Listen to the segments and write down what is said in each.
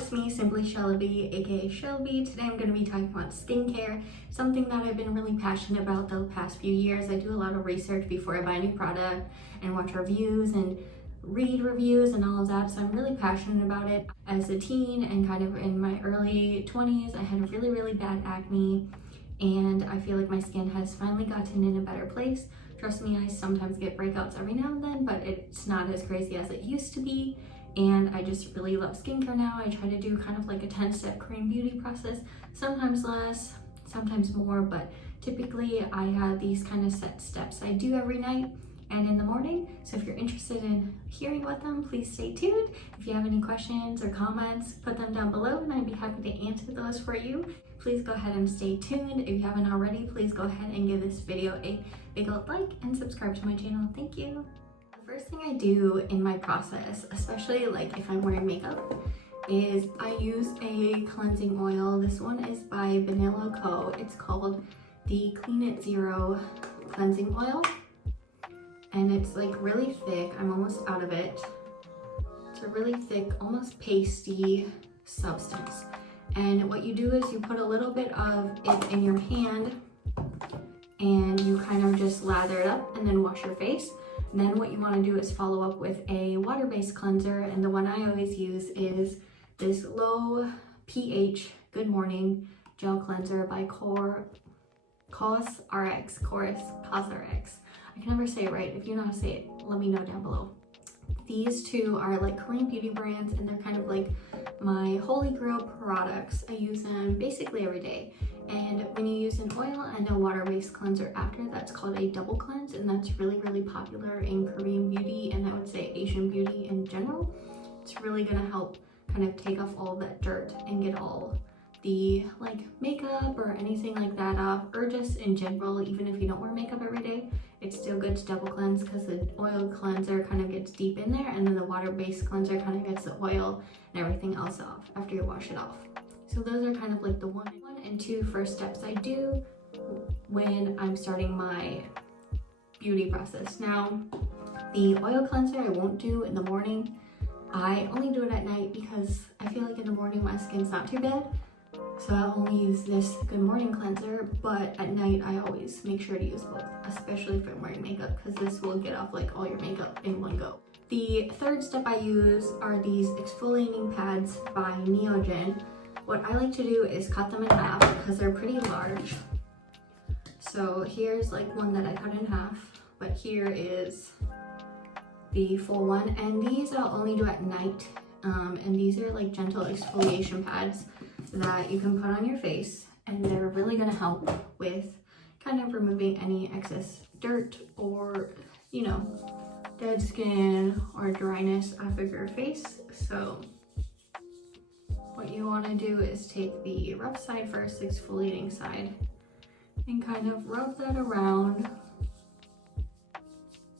it's me, Simply Shelby, aka Shelby. Today I'm going to be talking about skincare, something that I've been really passionate about the past few years. I do a lot of research before I buy a new product and watch reviews and read reviews and all of that, so I'm really passionate about it. As a teen and kind of in my early 20s, I had really bad acne, and I feel like my skin has finally gotten in a better place. Trust me, I sometimes get breakouts every now and then, but it's not as crazy as it used to be. And I just really love skincare now. I try to do kind of like a 10-step Korean beauty process, sometimes less, sometimes more, but typically I have these kind of set steps I do every night and in the morning. So if you're interested in hearing about them, please stay tuned. If you have any questions or comments, put them down below and I'd be happy to answer those for you. Please go ahead and stay tuned. If you haven't already, please go ahead and give this video a big old like and subscribe to my channel. Thank you. The first thing I do in my process, especially like if I'm wearing makeup, is I use a cleansing oil. This one is by Vanilla Co. It's called the Clean It Zero Cleansing Oil. And it's like really thick. I'm almost out of it. It's a really thick, almost pasty substance. And what you do is you put a little bit of it in your hand and you kind of just lather it up and then wash your face. And then what you want to do is follow up with a water-based cleanser, and the one I always use is this low pH Good Morning Gel Cleanser by Cosrx. I can never say it right. If you know how to say it, let me know down below. These two are like Korean beauty brands, and they're kind of like my holy grail products. I use them basically every day. And when you use an oil and a water-based cleanser after, that's called a double cleanse, and that's really popular in Korean beauty, and I would say Asian beauty in general. It's really gonna help kind of take off all that dirt and get all the like makeup or anything like that off, or just in general, even if you don't wear makeup every day, it's still good to double cleanse because the oil cleanser kind of gets deep in there, and then the water-based cleanser kind of gets the oil and everything else off after you wash it off. So those are kind of like the one and two first steps I do when I'm starting my beauty process. Now, the oil cleanser I won't do in the morning. I only do it at night because I feel like in the morning my skin's not too bad. So I'll only use this Good Morning cleanser, but at night I always make sure to use both, especially if I'm wearing makeup, because this will get off like all your makeup in one go. The third step I use are these exfoliating pads by Neogen. What I like to do is cut them in half because they're pretty large. So here's like one that I cut in half, but here is the full one, and these I'll only do at night. And these are like gentle exfoliation pads that you can put on your face, and they're really gonna help with kind of removing any excess dirt or, you know, dead skin or dryness off of your face. So what you want to do is take the rough side first, exfoliating side, and kind of rub that around,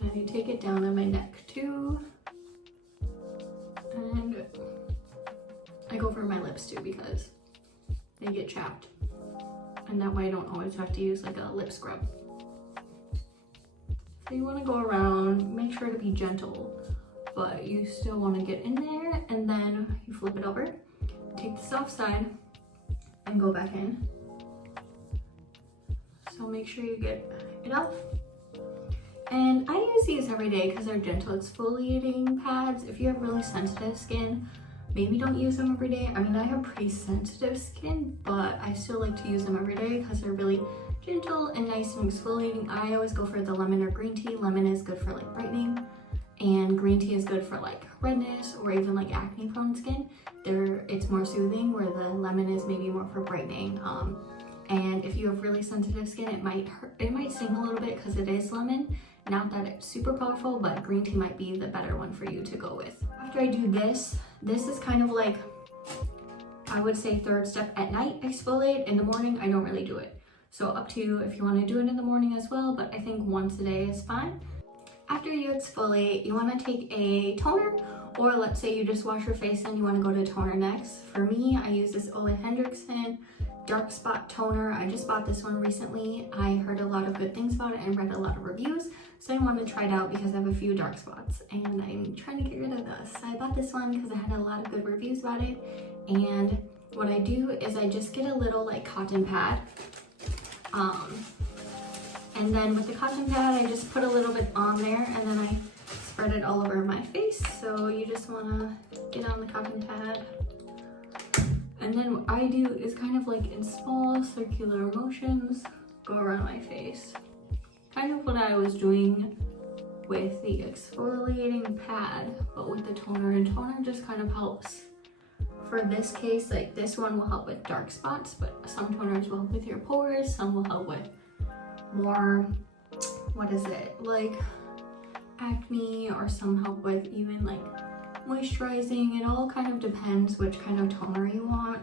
and I take it down on my neck too, and I go for my lips too because they get chapped, and that way I don't always have to use like a lip scrub. So you want to go around, make sure to be gentle, but you still want to get in there, and then you flip it over, take the soft side, and go back in. So make sure you get it off. And I use these every day because they're gentle exfoliating pads. If you have really sensitive skin, maybe don't use them every day. I mean, I have pretty sensitive skin, but I still like to use them every day because they're really gentle and nice and exfoliating. I always go for the lemon or green tea. Lemon is good for like brightening, and green tea is good for like redness or even like acne prone skin. It's more soothing, where the lemon is maybe more for brightening. And if you have really sensitive skin, it might hurt, it might sting a little bit because it is lemon. Not that it's super powerful, but green tea might be the better one for you to go with. After I do this is kind of like, I would say third step at night, exfoliate. In the morning, I don't really do it. So up to you if you want to do it in the morning as well, but I think once a day is fine. After you exfoliate, you want to take a toner, or let's say you just wash your face and you want to go to toner next. For me, I use this Olehenriksen dark spot toner. I just bought this one recently. I heard a lot of good things about it and read a lot of reviews, so I wanted to try it out because I have a few dark spots and I'm trying to get rid of those. So I bought this one because I had a lot of good reviews about it, And what I do is I just get a little like cotton pad. And then with the cotton pad, I just put a little bit on there and then I spread it all over my face. So you just wanna get on the cotton pad. And then what I do is kind of like in small circular motions, go around my face. Kind of what I was doing with the exfoliating pad, but with the toner. And toner just kind of helps. For this case, like this one will help with dark spots, but some toners will help with your pores, some will help with more, what is it, like acne, or some help with even like moisturizing. It all kind of depends which kind of toner you want.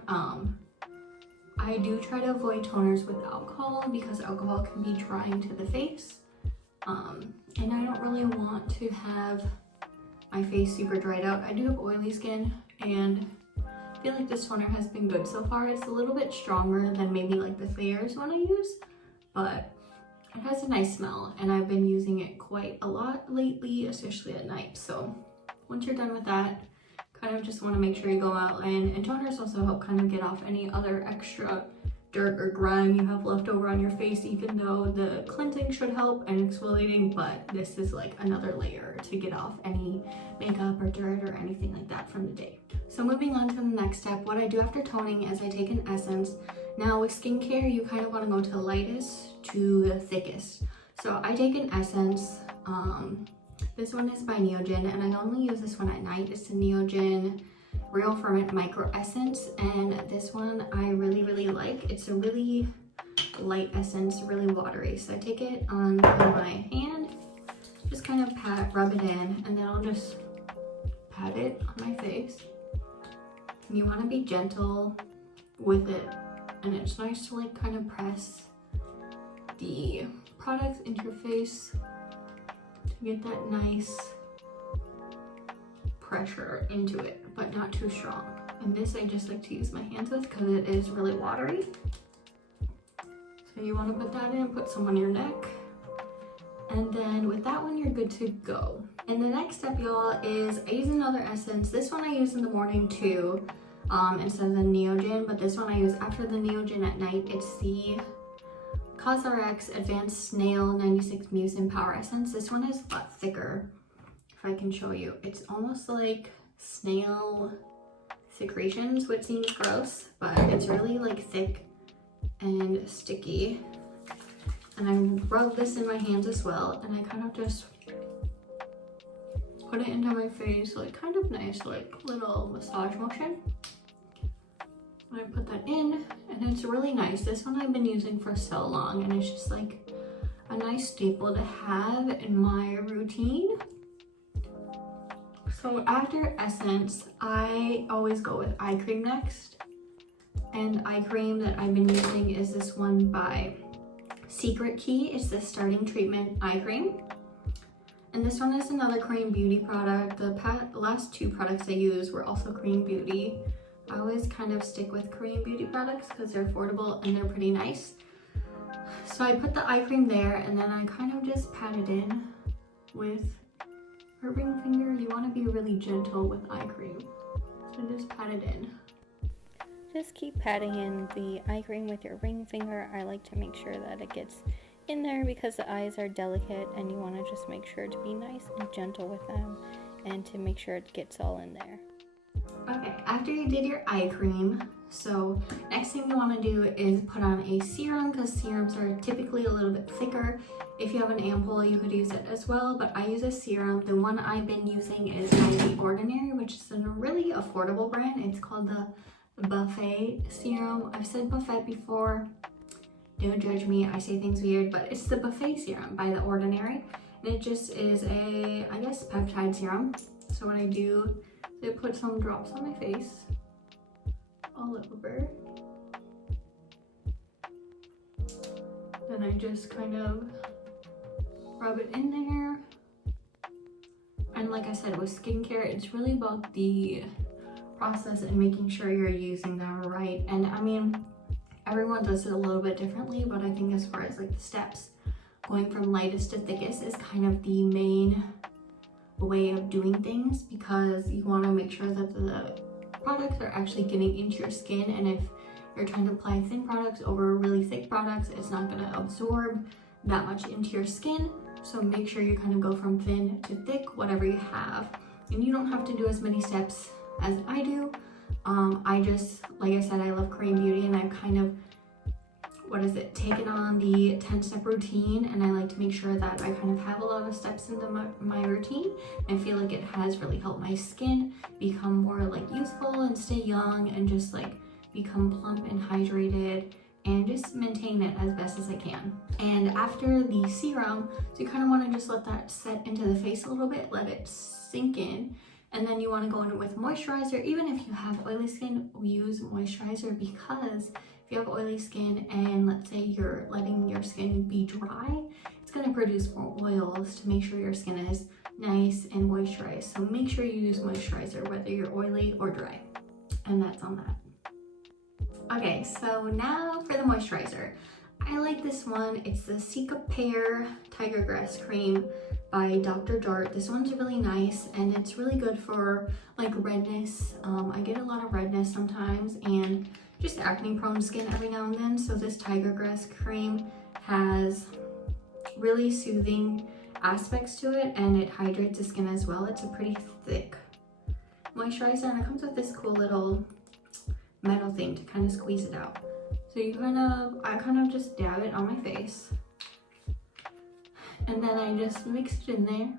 I do try to avoid toners with alcohol because alcohol can be drying to the face. And I don't really want to have my face super dried out. I do have oily skin and I feel like this toner has been good so far. It's a little bit stronger than maybe like the Thayer's one I use, but it has a nice smell and I've been using it quite a lot lately, especially at night. So once you're done with that, kind of just want to make sure you go out and toners also help kind of get off any other extra dirt or grime you have left over on your face, even though the cleansing should help and exfoliating, but this is like another layer to get off any makeup or dirt or anything like that from the day. So moving on to the next step, what I do after toning is I take an essence. Now with skincare, you kind of want to go to the lightest to the thickest. So I take an essence. This one is by Neogen and I only use this one at night. It's the Neogen Real Ferment Micro Essence, and this one I really like. It's a really light essence, really watery. So I take it on my hand, just kind of rub it in, and then I'll just pat it on my face. And you want to be gentle with it, and it's nice to like kind of press the products into your face to get that nice pressure into it, but not too strong. And this I just like to use my hands with because it is really watery. So you want to put that in, put some on your neck, and then with that one you're good to go. And the next step, y'all, is I use another essence. This one I use in the morning too, instead of the Neogen, but this one I use after the Neogen at night. It's the Cosrx Advanced Snail 96 Mucin Power Essence. This one is a lot thicker. If I can show you, it's almost like snail secretions, which seems gross, but it's really like thick and sticky. And I rub this in my hands as well, and I kind of just put it into my face, like kind of nice, like little massage motion. And I put that in, and it's really nice. This one I've been using for so long, and it's just like a nice staple to have in my routine. So after essence, I always go with eye cream next. And eye cream that I've been using is this one by Secretkey. It's the Starting Treatment Eye Cream. And this one is another Korean beauty product. The last two products I used were also Korean beauty. I always kind of stick with Korean beauty products because they're affordable and they're pretty nice. So I put the eye cream there, and then I kind of just pat it in with her ring finger. You want to be really gentle with eye cream, so just pat it in. Just keep patting in the eye cream with your ring finger. I like to make sure that it gets in there because the eyes are delicate, and you want to just make sure to be nice and gentle with them and to make sure it gets all in there. Okay, after you did your eye cream, so next thing you want to do is put on a serum, because serums are typically a little bit thicker. If you have an ampoule, you could use it as well, but I use a serum. The one I've been using is by The Ordinary, which is a really affordable brand. It's called the Buffet Serum. I've said Buffet before. Don't judge me, I say things weird, but it's the Buffet Serum by The Ordinary. And it just is a, I guess, peptide serum. So what I do is I put some drops on my face, all over. Then I just kind of rub it in there. And like I said, with skincare, it's really about the process and making sure you're using them right. And I mean, everyone does it a little bit differently, but I think as far as like the steps, going from lightest to thickest is kind of the main way of doing things, because you want to make sure that the products are actually getting into your skin, and if you're trying to apply thin products over really thick products, it's not going to absorb that much into your skin. So make sure you kind of go from thin to thick, whatever you have. And you don't have to do as many steps as I do. I just, like I said, I love Korean beauty, and I've kind of, taken on the 10-step routine, and I like to make sure that I kind of have a lot of steps into my routine. I feel like it has really helped my skin become more like youthful and stay young and just like become plump and hydrated and just maintain it as best as I can. And after the serum, so you kind of want to just let that set into the face a little bit, let it sink in. And then you want to go in with moisturizer. Even if you have oily skin, use moisturizer, because if you have oily skin and let's say you're letting your skin be dry, it's going to produce more oils to make sure your skin is nice and moisturized. So make sure you use moisturizer whether you're oily or dry. And that's on that. Okay, so now for the moisturizer. I like this one. It's the Secretkey Tiger Grass Cream by Dr. Jart. This one's really nice, and it's really good for like redness. I get a lot of redness sometimes, and just acne prone skin every now and then. So this Tiger Grass Cream has really soothing aspects to it, and it hydrates the skin as well. It's a pretty thick moisturizer, and it comes with this cool little metal thing to kind of squeeze it out. So I kind of just dab it on my face, and then I just mix it in there.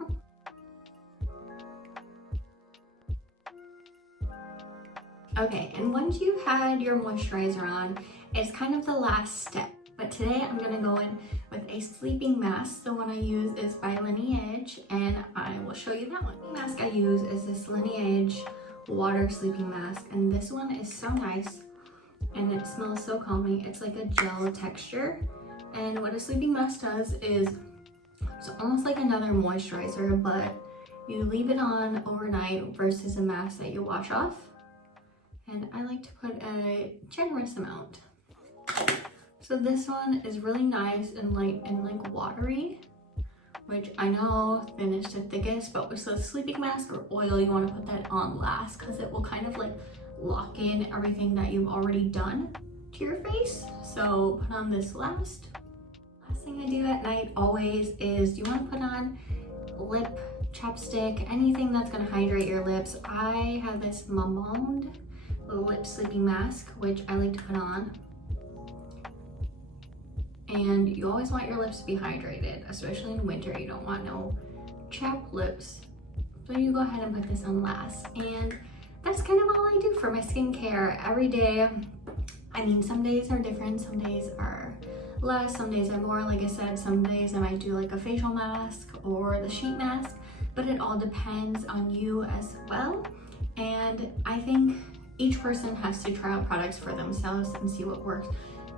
Okay, and once you've had your moisturizer on, it's kind of the last step. But today I'm gonna go in with a sleeping mask. The one I use is by Laneige, and I will show you that one. The mask I use is this Laneige water sleeping mask, and this one is so nice. And it smells so calming. It's like a gel texture. And what a sleeping mask does is it's almost like another moisturizer, but you leave it on overnight versus a mask that you wash off. And I like to put a generous amount. So this one is really nice and light and like watery, which I know thin is the thickest, but with the sleeping mask or oil, you want to put that on last because it will kind of like lock in everything that you've already done to your face. So put on this last. Last thing I do at night always is you want to put on lip chapstick, anything that's going to hydrate your lips. I have this Momonde Lip Sleeping Mask, which I like to put on. And you always want your lips to be hydrated, especially in winter. You don't want no chapped lips. So you go ahead and put this on last. And that's kind of all I do for my skincare every day. I mean, some days are different, some days are less, some days are more. Like I said, some days I might do like a facial mask or the sheet mask, but it all depends on you as well. And I think each person has to try out products for themselves and see what works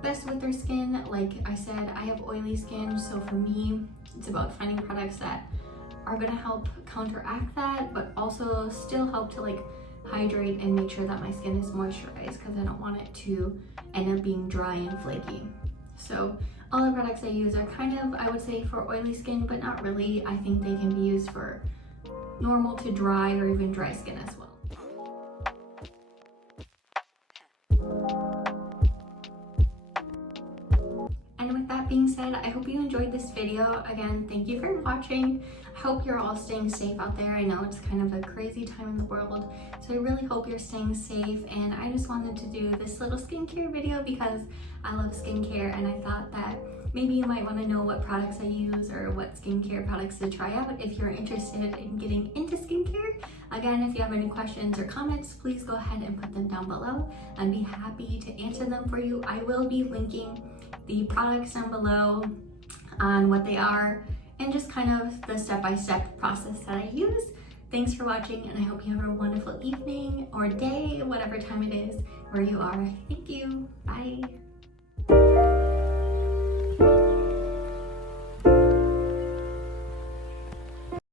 best with their skin. Like I said, I have oily skin, so for me, it's about finding products that are gonna help counteract that, but also still help to like hydrate and make sure that my skin is moisturized, because I don't want it to end up being dry and flaky. So all the products I use are kind of, I would say, for oily skin, but not really. I think they can be used for normal to dry or even dry skin as well. And with that being said, I hope you enjoyed this video. Again, thank you for watching. I hope you're all staying safe out there. I know it's kind of a crazy time in the world, so I really hope you're staying safe. And I just wanted to do this little skincare video because I love skincare, and I thought that maybe you might want to know what products I use or what skincare products to try out if you're interested in getting into skincare. Again, if you have any questions or comments, please go ahead and put them down below. I'd be happy to answer them for you. I will be linking the products down below on what they are and just kind of the step-by-step process that I use. Thanks for watching, and I hope you have a wonderful evening or day, whatever time it is where you are. Thank you. Bye.